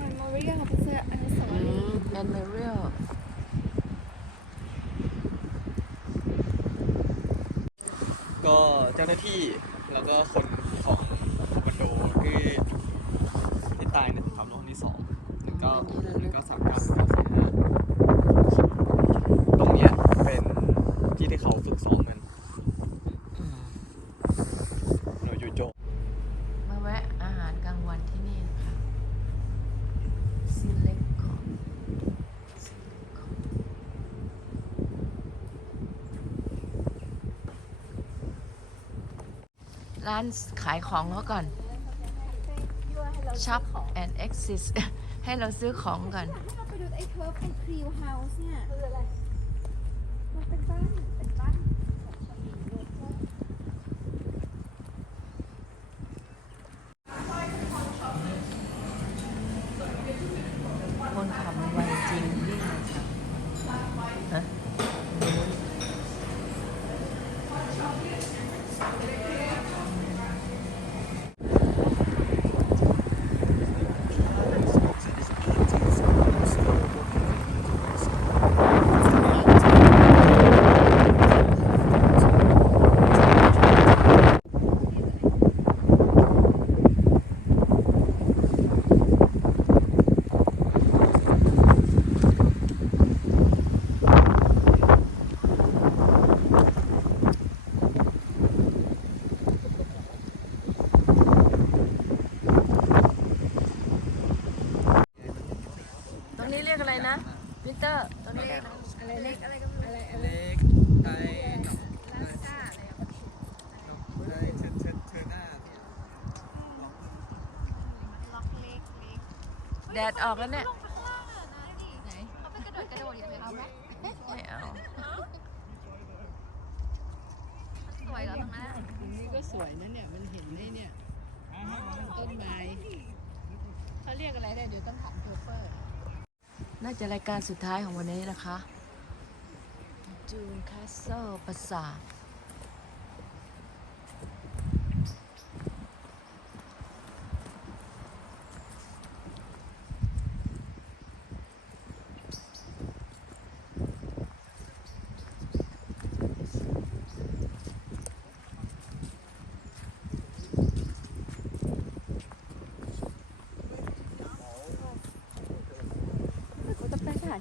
มันมาเรียกเขาเป็นเสื้ออนุสาวรีย์แอนเมเรียลก็เจ้าหน้าที่แล้วก็คนของคอมมานโดที่ที่ตายในสงครามโลกครั้งที่สองหนึ่งเก้าหนึ่งเก้าสามเก้าหนึ่งเก้าสี่ห้าตรงเนี้ยเป็นที่ที่เขาฝึกซ้อมกันหน่วยยูโจ มาแวะอาหารกลางวันที่นี่นะคะซิเล็กคอ ร้านขายของเขาก่อนยั่วให้เราช็อป and exit ให้เราซื้อของก่อน ให้เราไปดูไอ้เทิร์ฟไอ้ครีวเฮาส์เนี่ยคืออะไร มันเป็นบ้าน เป็นบ้านของชาวหญิงเลย คนขับมันไวจริงวิ่งมาจากฮะตรงนี้เรียก อะไรนะวินเตอร์ตรงนี้เรียกอะไรอะไรเล็กอะไรก็ไม่รู้อะไรอะไรเล็กไทยลาซ่าอะไรอะไทยเชนเชนเชนหน้าล็อกเล็กเล็กแดดออกแล้วเนี่ยไหนเขาไปกระโดดกระโดดอย่างไรเอาไหมไม่เอาสวยเหรอตรงนั้นตรงนี้ก็สวยนะเนี่ยมันเห็นไอ้เนี่ยต้นไม้เขาเรียกอะไรได้เดี๋ยวต้องถามโชเฟอร์ น่าจะรายการสุดท้ายของวันนี้นะคะ จูนคาสเซิลปราสาท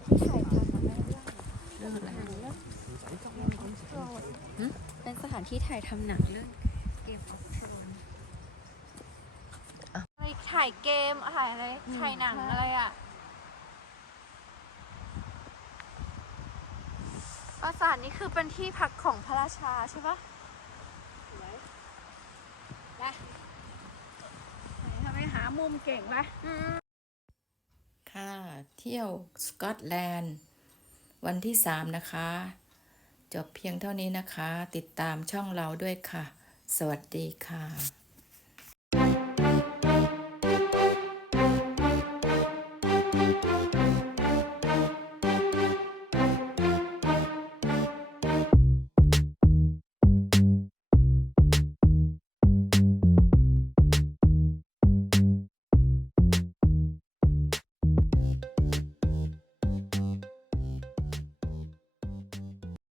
เป็นสถานที่ถ่ายทำนะเรื่องเรื่องอะไรเป็นสถานที่ถ่ายทำหนังเรื่องเกมออฟโทนอะไรถ่ายเกมถ่ายอะไร ถ่ายหนังอะไรอะปราสาทนี้คือเป็นที่พักของพระราชาใช่ปะไปทำไมหามุมเก่งปะค่ะ เที่ยวสกอตแลนด์ วันที่สามนะคะ จบเพียงเท่านี้นะคะ ติดตามช่องเราด้วยค่ะ สวัสดีค่ะ